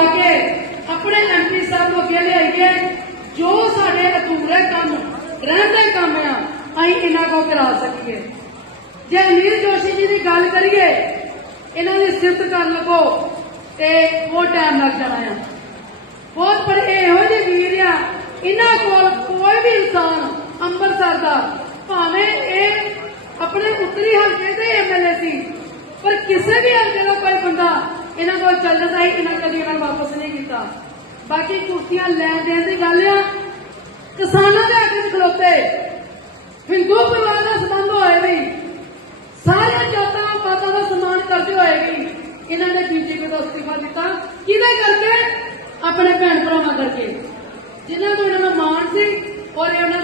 ਵੋਟਾਂ ਕੇ ਆਪਣੇ ਐਮਪੀ ਸਾਹਿਬ ਨੂੰ ਅੱਗੇ ਲਿਆਈਏ। ਜੋ ਸਾਡੇ ਅਧੂਰੇ ਕੰਮ, ਰਹਿੰਦੇ ਕੰਮ ਆ, ਅਸੀਂ ਇਹਨਾਂ ਕੋਲ ਕਰਾ ਸਕੀਏ। ਜੇ ਅਨੀਲ ਜੋਸ਼ੀ ਜੀ ਦੀ ਗੱਲ ਕਰੀਏ, ਇਹਨਾਂ ਦੀ ਸਿਫਤ ਕਰਨ ਲੱਗੋ ਤੇ ਉਹ ਟਾਈਮ ਲੱਗ ਜਾਣਾ ਆ। ਬਹੁਤ ਪਰ ਇਹੋ ਜਿਹੇ ਵੀਰ ਆ, ਇਹਨਾਂ ਕੋਲ ਕੋਈ ਵੀ ਇਨਸਾਨ ਅੰਮ੍ਰਿਤਸਰ ਦਾ, ਭਾਵੇਂ ਇਹ ਆਪਣੇ ਉੱਤਰੀ ਹਲਕੇ ਦੇ ਐਮਐਲਏ ਸੀ, ਪਰ ਕਿਸੇ ਵੀ ਹਲਕੇ ਦਾ ਕੋਈ ਬੰਦਾ ਇਹਨਾਂ ਕੋਲ ਚੱਲਦਾ ਹੀ ਇਹਨਾਂ ਕਦੀ ਇਹਨਾਂ ਨੂੰ ਵਾਪਸ ਨਹੀਂ ਕੀਤਾ। ਬਾਕੀ ਕੁਰਸੀਆਂ ਲੈਣ ਦੇਣ ਦੀ ਗੱਲ ਆ, ਕਿਸਾਨਾਂ ਦੇ ਹੱਕ ਖਲੋਤੇ। ਹਿੰਦੂ ਪਰਿਵਾਰ ਦਾ ਸੰਬੰਧ ਹੋਏ ਵੀ ਸਾਰੇ ਜਾਤਾਂ ਪਾਤਾਂ ਦਾ ਸਨਮਾਨ ਕਰਦੇ ਹੋਏ ਵੀ ਇਹਨਾਂ ਨੇ ਬੀਜੇਪੀ ਦਾ ਅਸਤੀਫਾ ਦਿੱਤਾ। ਕਿਹਦੇ ਕਰਕੇ? ਆਪਣੇ ਭੈਣ ਭਰਾਵਾਂ ਕਰਕੇ। ਜਿਨ੍ਹਾਂ ਨੂੰ ਮਾਣ ਸੀ ਇਹਨਾਂ